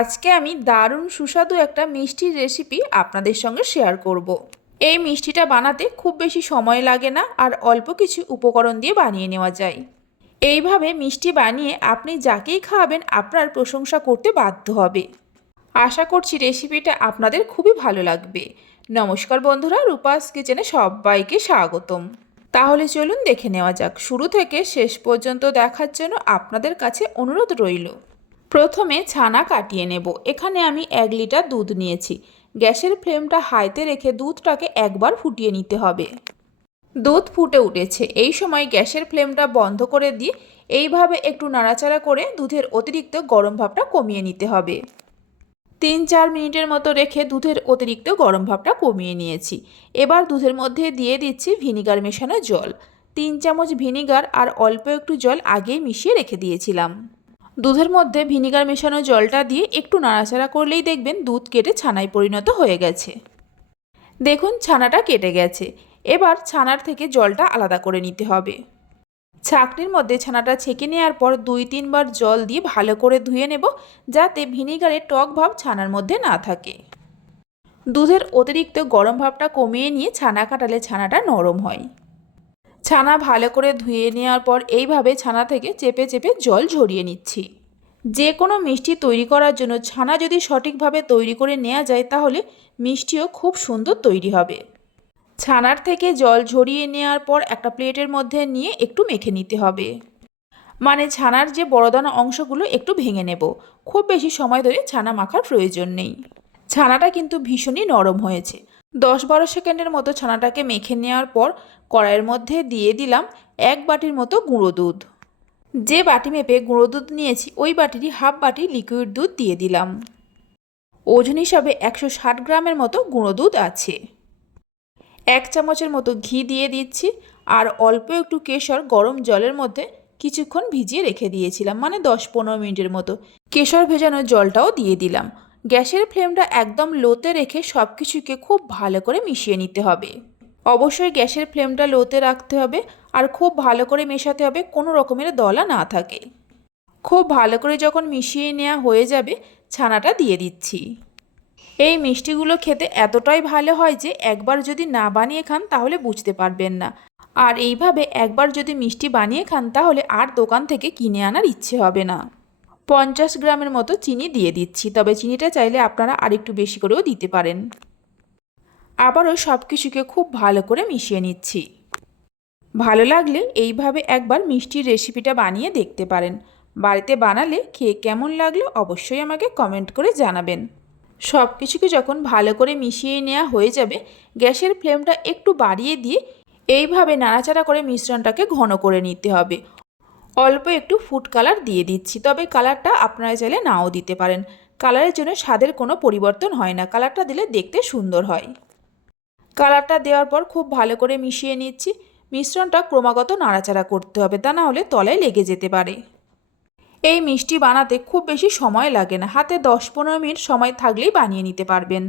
আজকে আমি দারুণ সুস্বাদু একটা মিষ্টির রেসিপি আপনাদের সঙ্গে শেয়ার করব। এই মিষ্টিটা বানাতে খুব বেশি সময় লাগে না আর অল্প কিছু উপকরণ দিয়ে বানিয়ে নেওয়া যায়। এইভাবে মিষ্টি বানিয়ে আপনি যাকেই খাওয়াবেন আপনার প্রশংসা করতে বাধ্য হবে। আশা করছি রেসিপিটা আপনাদের খুবই ভালো লাগবে। নমস্কার বন্ধুরা, রূপাস কিচেনে সবাইকে স্বাগতম। তাহলে চলুন দেখে নেওয়া যাক। শুরু থেকে শেষ পর্যন্ত দেখার জন্য আপনাদের কাছে অনুরোধ রইল। প্রথমে ছানা কাটিয়ে নেব। এখানে আমি এক লিটার দুধ নিয়েছি। গ্যাসের ফ্লেমটা হাইতে রেখে দুধটাকে একবার ফুটিয়ে নিতে হবে। দুধ ফুটে উঠেছে। এই সময় গ্যাসের ফ্লেমটা বন্ধ করে দিয়ে এইভাবে একটু নাড়াচাড়া করে দুধের অতিরিক্ত গরম ভাবটা কমিয়ে নিতে হবে। তিন চার মিনিটের মতো রেখে দুধের অতিরিক্ত গরম ভাবটা কমিয়ে নিয়েছি। এবার দুধের মধ্যে দিয়ে দিচ্ছি ভিনিগার মেশানো জল। তিন চামচ ভিনিগার আর অল্প একটু জল আগেই মিশিয়ে রেখে দিয়েছিলাম। দুধের মধ্যে ভিনিগার মেশানো জলটা দিয়ে একটু নাড়াচাড়া করলেই দেখবেন দুধ কেটে ছানায় পরিণত হয়ে গেছে। দেখুন, ছানাটা কেটে গেছে। এবার ছানার থেকে জলটা আলাদা করে নিতে হবে। ছাকনির মধ্যে ছানাটা ছেঁকে নেওয়ার পর দুই তিনবার জল দিয়ে ভালো করে ধুয়ে নেব, যাতে ভিনিগারের টক ভাব ছানার মধ্যে না থাকে। দুধের অতিরিক্ত গরম ভাবটা কমিয়ে নিয়ে ছানা কাটালে ছানাটা নরম হয়। ছানা ভালো করে ধুয়ে নেওয়ার পর এইভাবে ছানা থেকে চেপে চেপে জল ঝরিয়ে নিচ্ছি। যে কোনো মিষ্টি তৈরি করার জন্য ছানা যদি সঠিকভাবে তৈরি করে নেওয়া যায় তাহলে মিষ্টিও খুব সুন্দর তৈরি হবে। ছানার থেকে জল ঝরিয়ে নেওয়ার পর একটা প্লেটের মধ্যে নিয়ে একটু মেখে নিতে হবে। মানে ছানার যে বড়দানা অংশগুলো একটু ভেঙে নেব। খুব বেশি সময় ধরে ছানা মাখার প্রয়োজন নেই। ছানাটা কিন্তু ভীষণই নরম হয়েছে। দশ বারো সেকেন্ডের মতো ছানাটাকে মেখে নেওয়ার পর কড়াইয়ের মধ্যে দিয়ে দিলাম এক বাটির মতো গুঁড়ো দুধ। যে বাটি মেপে গুঁড়ো দুধ নিয়েছি, ওই বাটিরই হাফ বাটি লিকুইড দুধ দিয়ে দিলাম। ওজন হিসাবে একশো ষাট গ্রামের মতো গুঁড়ো দুধ আছে। এক চামচের মতো ঘি দিয়ে দিচ্ছি আর অল্প একটু কেশর গরম জলের মধ্যে কিছুক্ষণ ভিজিয়ে রেখে দিয়েছিলাম মানে দশ পনেরো মিনিটের মতো। কেশর ভেজানো জলটাও দিয়ে দিলাম। গ্যাসের ফ্লেমটা একদম লোতে রেখে সব কিছুকে খুব ভালো করে মিশিয়ে নিতে হবে। অবশ্যই গ্যাসের ফ্লেমটা লোতে রাখতে হবে আর খুব ভালো করে মেশাতে হবে কোনো রকমের দলা না থাকে। খুব ভালো করে যখন মিশিয়ে নেওয়া হয়ে যাবে, ছানাটা দিয়ে দিচ্ছি। এই মিষ্টিগুলো খেতে এতটাই ভালো হয় যে একবার যদি না বানিয়ে খান তাহলে বুঝতে পারবেন না। আর এইভাবে একবার যদি মিষ্টি বানিয়ে খান তাহলে আর দোকান থেকে কিনে আনার ইচ্ছে হবে না। পঞ্চাশ গ্রামের মতো চিনি দিয়ে দিচ্ছি, তবে চিনিটা চাইলে আপনারা আরেকটু বেশি করেও দিতে পারেন। আবারও সব কিছুকে খুব ভালো করে মিশিয়ে নিচ্ছি। ভালো লাগলে এইভাবে একবার মিষ্টির রেসিপিটা বানিয়ে দেখতে পারেন। বাড়িতে বানালে খেয়ে কেমন লাগল অবশ্যই আমাকে কমেন্ট করে জানাবেন। সব কিছুকে যখন ভালো করে মিশিয়ে নেওয়া হয়ে যাবে, গ্যাসের ফ্লেমটা একটু বাড়িয়ে দিয়ে এইভাবে নাড়াচাড়া করে মিশ্রণটাকে ঘন করে নিতে হবে। অল্প একটু ফুড কালার দিয়ে দিচ্ছি। তবে কালারটা আপনারা চাইলে নাও দিতে পারেন। কালারের জন্য স্বাদের কোনো পরিবর্তন হয় না। কালারটা দিলে দেখতে সুন্দর হয়। কালারটা দেওয়ার পর খুব ভালো করে মিশিয়ে নিচ্ছি। মিশ্রণটা ক্রমাগত নাড়াচাড়া করতে হবে। তা না হলে তলায় লেগে যেতে পারে। এই মিষ্টি বানাতে খুব বেশি সময় লাগে না। হাতে দশ পনেরো মিনিট সময় থাকলেই বানিয়ে নিতে পারবেন।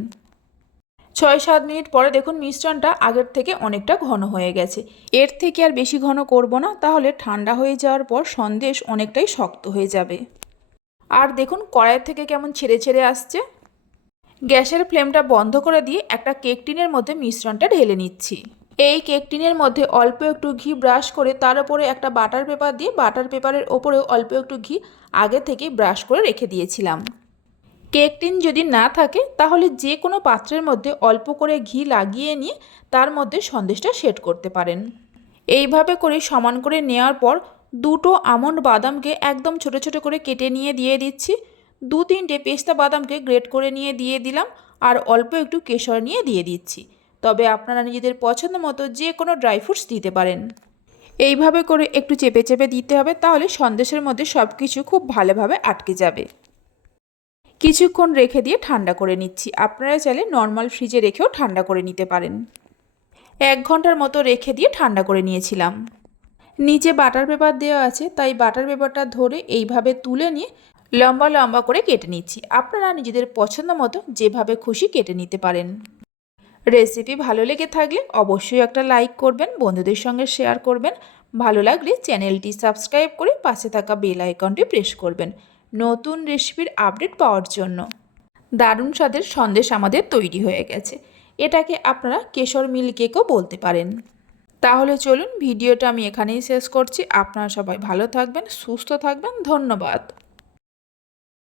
ছয় সাত মিনিট পরে দেখুন মিশ্রণটা আগের থেকে অনেকটা ঘন হয়ে গেছে। এর থেকে আর বেশি ঘন করব না, তাহলে ঠান্ডা হয়ে যাওয়ার পর সন্দেশ অনেকটাই শক্ত হয়ে যাবে। আর দেখুন কড়াইয়ের থেকে কেমন ছেড়ে ছেড়ে আসছে। গ্যাসের ফ্লেমটা বন্ধ করে দিয়ে একটা কেক টিনের মধ্যে মিশ্রণটা ঢেলে নিচ্ছি। এই কেক টিনের মধ্যে অল্প একটু ঘি ব্রাশ করে তার উপরে একটা বাটার পেপার দিয়ে বাটার পেপারের ওপরেও অল্প একটু ঘি আগে থেকেই ব্রাশ করে রেখে দিয়েছিলাম। কেক টিন যদি না থাকে, তাহলে যে কোনো পাত্রের মধ্যে অল্প করে ঘি লাগিয়ে নিয়ে তার মধ্যে সন্দেশটা সেট করতে পারেন। এইভাবে করে সমান করে নেওয়ার পর দুটো আমন্ড বাদামকে একদম ছোট ছোট করে কেটে নিয়ে দিয়ে দিচ্ছি। দু তিনটে পেস্তা বাদামকে গ্রেট করে নিয়ে দিয়ে দিলাম আর অল্প একটু কেশর নিয়ে দিয়ে দিচ্ছি। তবে আপনারা নিজেদের পছন্দ মতো যে কোনো ড্রাই ফ্রুটস দিতে পারেন। এইভাবে করে একটু চেপে চেপে দিতে হবে, তাহলে সন্দেশের মধ্যে সব কিছু খুব ভালোভাবে আটকে যাবে। কিছুক্ষণ রেখে দিয়ে ঠান্ডা করে নিচ্ছি। আপনারা চাইলে নর্মাল ফ্রিজে রেখেও ঠান্ডা করে নিতে পারেন। এক ঘণ্টার মতো রেখে দিয়ে ঠান্ডা করে নিয়েছিলাম। নিচে বাটার পেপার দেওয়া আছে, তাই বাটার পেপারটা ধরে এইভাবে তুলে নিয়ে লম্বা লম্বা করে কেটে নিচ্ছি। আপনারা নিজেদের পছন্দ মতো যেভাবে খুশি কেটে নিতে পারেন। রেসিপি ভালো লেগে থাকলে অবশ্যই একটা লাইক করবেন, বন্ধুদের সঙ্গে শেয়ার করবেন। ভালো লাগলে চ্যানেলটি সাবস্ক্রাইব করে পাশে থাকা বেল আইকনটি প্রেস করবেন। নতুন রেসিপির আপডেট পাওয়ার জন্য। দারুণ স্বাদের সন্দেশ আমাদের তৈরি হয়ে গেছে। এটাকে আপনারা কেশর মিল কেকও বলতে পারেন। তাহলে চলুন, ভিডিওটা আমি এখানেই শেষ করছি। আপনারা সবাই ভালো থাকবেন, সুস্থ থাকবেন। ধন্যবাদ।